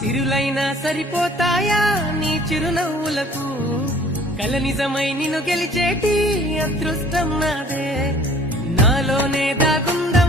సిరులైనా సరిపోతాయా నీ చిరునవ్వులకు కల నిజమై నిన్ను గెలిచేటి అదృష్టం నాదే నాలోనే దాగుందా